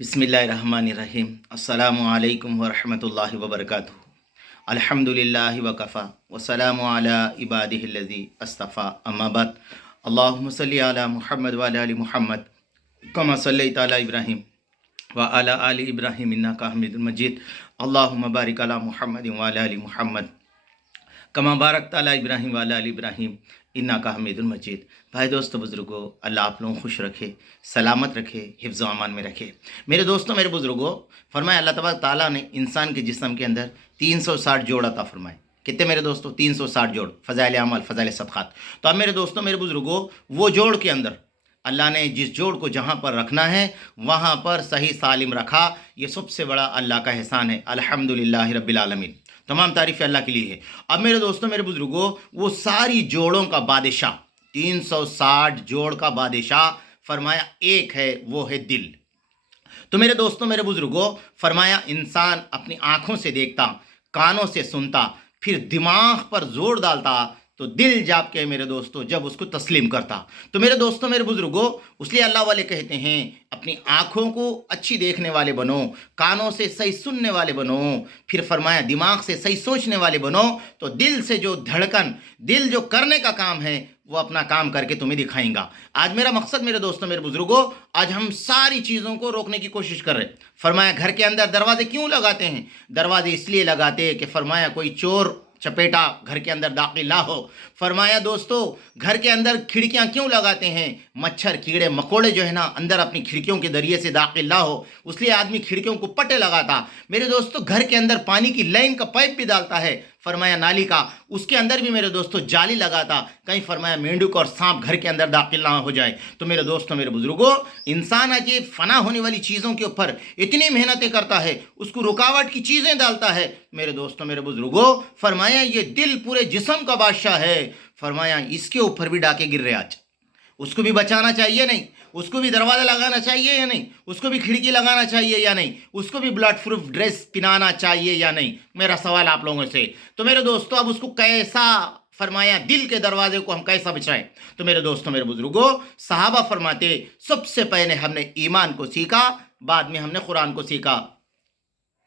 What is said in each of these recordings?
बिस्मिल्लाहिर्रहमानिर्रहीम। अस्सलामु अलैकुम वरहमतुल्लाहि वबरकातुहू। अल्हम्दुलिल्लाहि वकफ़ा वस्सलामु अला इबादिहिल्लज़ी अस्तफ़ा अम्मा बाद। अल्लाहुम्मा सल्लि अला मुहम्मद व अला आलि मुहम्मद कमा सल्लैता अला इब्राहीम व अला आलि इब्राहीम इन्नका हमीदुम मजीद। अल्लाहुम्मा बारिक अला मुहम्मद व अला आलि मुहम्मद कमा बारकता अला इब्राहीम व अला आलि इब्राहीम इन्नका हमीदुल मजीद। भाई दोस्तों बुज़ुर्गों, अल्लाह आप लोगों को खुश रखे, सलामत रखे, हिफ्ज़ व अमान में रखे। मेरे दोस्तों, मेरे बुज़ुर्गों, फरमाया अल्लाह तबारक ताला ने इंसान के जिस्म के अंदर 360 जोड़ अता फरमाए। कितने मेरे दोस्तों? 360 जोड़। फ़ज़ाइल अमल, फ़ज़ाइल सदक़ात। तो अब मेरे दोस्तों, मेरे बुज़ुर्गों, वो जोड़ के अंदर अल्लाह ने जिस जोड़ को जहाँ पर रखना है वहाँ पर सही सालिम रखा। ये सबसे बड़ा अल्लाह का एहसान है। अल्हम्दुलिल्लाहि रब्बिल आलमीन। तमाम तारीफ़ अल्लाह के लिए है। अब मेरे दोस्तों, मेरे बुज़ुर्गों, वो सारी जोड़ों का बादशाह, 360 जोड़ का बादशाह, फरमाया एक है, वो है दिल। तो मेरे दोस्तों, मेरे बुज़ुर्गों, फरमाया इंसान अपनी आँखों से देखता, कानों से सुनता, फिर दिमाग पर जोर डालता, तो दिल जाप के मेरे दोस्तों जब उसको तस्लीम करता। तो मेरे दोस्तों, मेरे बुज़ुर्गों, इसलिए अल्लाह वाले कहते हैं अपनी आँखों को अच्छी देखने वाले बनो, कानों से सही सुनने वाले बनो, फिर फरमाया दिमाग से सही सोचने वाले बनो, तो दिल से जो धड़कन, दिल जो करने का काम है वो अपना काम करके तुम्हें दिखाएंगा। आज मेरा मकसद मेरे दोस्तों, मेरे बुज़ुर्गों, आज हम सारी चीज़ों को रोकने की कोशिश कर रहे हैं। फरमाया घर के अंदर दरवाजे क्यों लगाते हैं? दरवाजे इसलिए लगाते हैं कि फरमाया कोई चोर चपेटा घर के अंदर दाखिल ना हो। फरमाया दोस्तों, घर के अंदर खिड़कियां क्यों लगाते हैं? मच्छर कीड़े मकोड़े जो है ना अंदर अपनी खिड़कियों के जरिए से दाखिल ना हो, इसलिए आदमी खिड़कियों को पट्टे लगाता। मेरे दोस्तों, घर के अंदर पानी की लाइन का पाइप भी डालता है, फरमाया नाली का, उसके अंदर भी मेरे दोस्तों जाली लगाता, कहीं फरमाया मेंढक और सांप घर के अंदर दाखिल ना हो जाए। तो मेरे दोस्तों, मेरे बुजुर्गों, इंसान आज ये फना होने वाली चीज़ों के ऊपर इतनी मेहनतें करता है, उसको रुकावट की चीज़ें डालता है। मेरे दोस्तों, मेरे बुजुर्गों, फरमाया ये दिल पूरे जिस्म का बादशाह है। फरमाया इसके ऊपर भी डाके गिर रहे आज। उसको भी बचाना चाहिए नहीं? उसको भी दरवाज़ा लगाना चाहिए या नहीं? उसको भी खिड़की लगाना चाहिए या नहीं? उसको भी ब्लड प्रूफ ड्रेस पहनाना चाहिए या नहीं? मेरा सवाल आप लोगों से। तो मेरे दोस्तों, अब उसको कैसा, फरमाया दिल के दरवाजे को हम कैसा बचाएं? तो मेरे दोस्तों, मेरे बुजुर्गों, सहाबा फरमाते सबसे पहले हमने ईमान को सीखा, बाद में हमने कुरान को सीखा,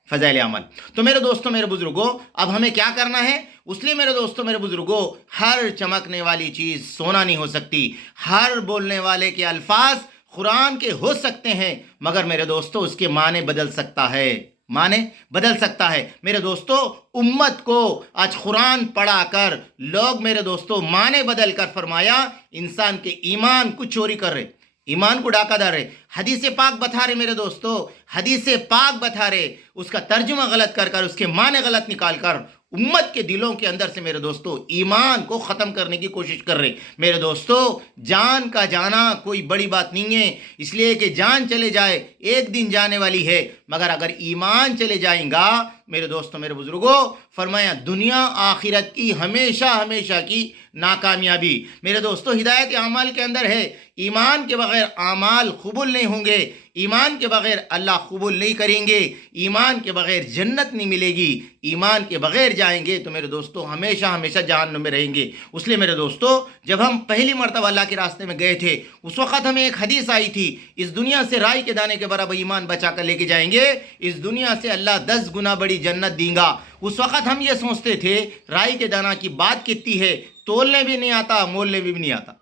फ़ज़ाइल अमल। तो मेरे दोस्तों, मेरे बुजुर्गों, अब हमें क्या करना है? इसलिए मेरे दोस्तों, मेरे बुजुर्गों, हर चमकने वाली चीज़ सोना नहीं हो सकती, हर बोलने वाले के अल्फाज कुरान के हो सकते हैं, मगर मेरे दोस्तों उसके माने बदल सकता है, माने बदल सकता है। मेरे दोस्तों, उम्मत को आज कुरान पढ़ा कर लोग मेरे दोस्तों माने बदल कर फरमाया इंसान के ईमान को चोरी कर रहे, ईमान को डाका डाल रहे। हदीस पाक बता रहे मेरे दोस्तों, हदीस पाक बता रहे, उसका तर्जुमा गलत कर कर, उसके माने गलत निकाल कर उम्मत के दिलों के अंदर से मेरे दोस्तों ईमान को ख़त्म करने की कोशिश कर रहे। मेरे दोस्तों, जान का जाना कोई बड़ी बात नहीं है, इसलिए कि जान चले जाए एक दिन जाने वाली है, मगर अगर ईमान चले जाएगा मेरे दोस्तों, मेरे बुजुर्गों, फरमाया दुनिया आखिरत की हमेशा हमेशा की नाकामयाबी। मेरे दोस्तों, हिदायत अमाल के अंदर है, ईमान के बगैर अमाल कबूल नहीं होंगे, ईमान के बगैर अल्लाह कबूल नहीं करेंगे, ईमान के बगैर जन्नत नहीं मिलेगी, ईमान के बगैर जाएंगे तो मेरे दोस्तों हमेशा हमेशा जहन्नुम में रहेंगे। इसलिए मेरे दोस्तों, जब हम पहली मरतबा अल्लाह के रास्ते में गए थे, उस वक़्त हमें एक हदीस आई थी, इस दुनिया से राई के दाने के बराबर ईमान बचा कर लेके जाएंगे, इस दुनिया से अल्लाह 10 गुना बड़ी जन्नत देगा। उस वक़्त हम ये सोचते थे राई के दाना की बात कितनी है, तोलने भी नहीं आता, मोलने भी नहीं आता।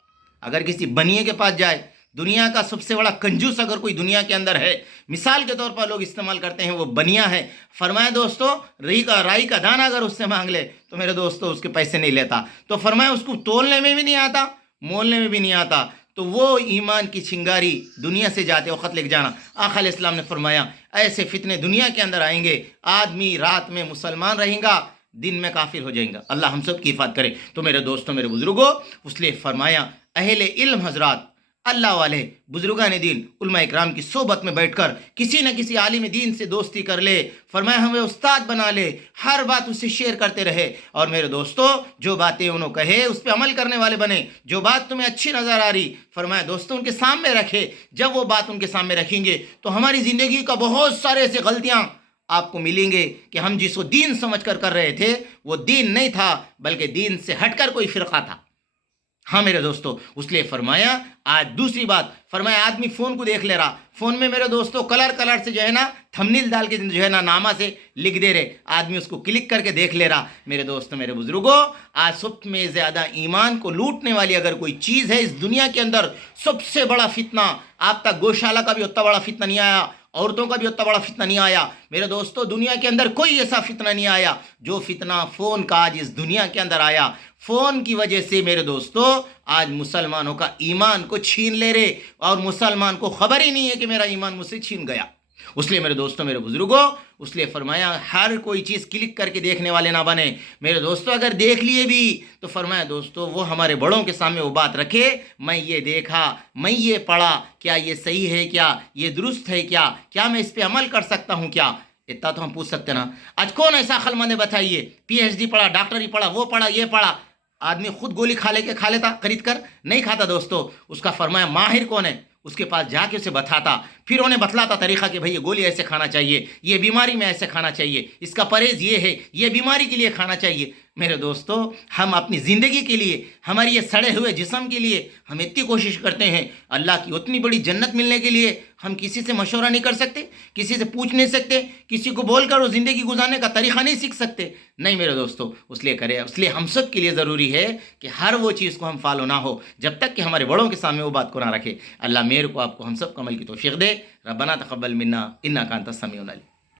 अगर किसी बनिए के पास जाए, दुनिया का सबसे बड़ा कंजूस अगर कोई दुनिया के अंदर है, मिसाल के तौर पर लोग इस्तेमाल करते हैं, वो बनिया है। फरमाया दोस्तों, राई का दाना अगर उससे मांग ले तो मेरे दोस्तों उसके पैसे नहीं लेता। तो फरमाया उसको तोलने में भी नहीं आता, मोलने में भी नहीं आता, तो वो ईमान की चिंगारी दुनिया से जाते वक्त लेके जाना। आका अलैहिस्सलाम ने फरमाया ऐसे फितने दुनिया के अंदर आएंगे, आदमी रात में मुसलमान रहेगा, दिन में काफिर हो जाएगा। अल्लाह हम सब की हिफाजत करे। तो मेरे दोस्तों, मेरे बुजुर्गों, इसलिए फरमाया अहले इल्म हजरात, अल्लाह वाले बुजुर्गान दीन, उलमा इकराम की सोबत में बैठकर किसी न किसी आलिम दीन से दोस्ती कर ले। फरमाया हमें उस्ताद बना ले, हर बात उससे शेयर करते रहे, और मेरे दोस्तों जो बातें उन्होंने कहे उस पर अमल करने वाले बने। जो बात तुम्हें अच्छी नज़र आ रही, फरमाया दोस्तों उनके सामने रखे। जब वो बात उनके सामने रखेंगे तो हमारी ज़िंदगी का बहुत सारे ऐसे गलतियाँ आपको मिलेंगे कि हम जिसको दीन समझ कर रहे थे वो दीन नहीं था, बल्कि दीन से हटकर कोई फ़िरका था। ہاں میرے دوستو، اس لیے فرمایا آج دوسری بات فرمایا آدمی فون کو دیکھ لے رہا، فون میں میرے دوستو کلر سے جو ہے نا تھمبنیل ڈال کے جو ہے نا نامہ سے لکھ دے رہے، آدمی اس کو کلک کر کے دیکھ لے رہا۔ میرے دوستو میرے بزرگوں، آج سب میں زیادہ ایمان کو لوٹنے والی اگر کوئی چیز ہے اس دنیا کے اندر، سب سے بڑا فتنہ، آپ تک گوشالہ کا بھی اتنا بڑا فتنہ نہیں آیا، عورتوں کا بھی اتنا بڑا فتنہ نہیں آیا میرے دوستو، دنیا کے اندر کوئی ایسا فتنہ نہیں آیا جو فتنہ فون کا آج اس دنیا کے اندر آیا۔ فون کی وجہ سے میرے دوستو آج مسلمانوں کا ایمان کو چھین لے رہے، اور مسلمان کو خبر ہی نہیں ہے کہ میرا ایمان مجھ سے چھین گیا۔ اس لیے میرے دوستو میرے بزرگوں، اس لیے فرمایا ہر کوئی چیز کلک کر کے دیکھنے والے نہ بنے میرے دوستو، اگر دیکھ لیے بھی تو فرمایا دوستو وہ ہمارے بڑوں کے سامنے وہ بات رکھے، میں یہ دیکھا، میں یہ پڑھا، کیا یہ صحیح ہے، کیا یہ درست ہے، کیا میں اس پہ عمل کر سکتا ہوں کیا؟ اتنا تو ہم پوچھ سکتے نا۔ آج کون ایسا عقل مند ہے بتائیے، پی ایچ ڈی پڑھا، ڈاکٹری پڑھا، وہ پڑھا، یہ پڑھا، آدمی خود گولی کھا لیتا خرید کر؟ نہیں کھاتا دوستو۔ اس کا فرمایا ماہر کون ہے؟ اس کے پاس جا کے اسے بتاتا، پھر انہیں بتلاتا طریقہ کہ بھئی یہ گولی ایسے کھانا چاہیے، یہ بیماری میں ایسے کھانا چاہیے، اس کا پرہیز یہ ہے، یہ بیماری کے لیے کھانا چاہیے۔ میرے دوستو ہم اپنی زندگی کے لیے، ہماری یہ سڑے ہوئے جسم کے لیے ہم اتنی کوشش کرتے ہیں، اللہ کی اتنی بڑی جنت ملنے کے لیے ہم کسی سے مشورہ نہیں کر سکتے، کسی سے پوچھ نہیں سکتے، کسی کو بول کر وہ زندگی گزارنے کا طریقہ نہیں سیکھ سکتے؟ نہیں میرے دوستو، اس لیے ہم سب کے لیے ضروری ہے کہ ہر وہ چیز کو ہم فالو نہ ہو جب تک کہ ہمارے بڑوں کے سامنے وہ بات کو نہ رکھے۔ اللہ میرے کو آپ کو ہم سب کو عمل کی توفیق دے۔ ربنا تقبل منا انک انت السمیع العلیم۔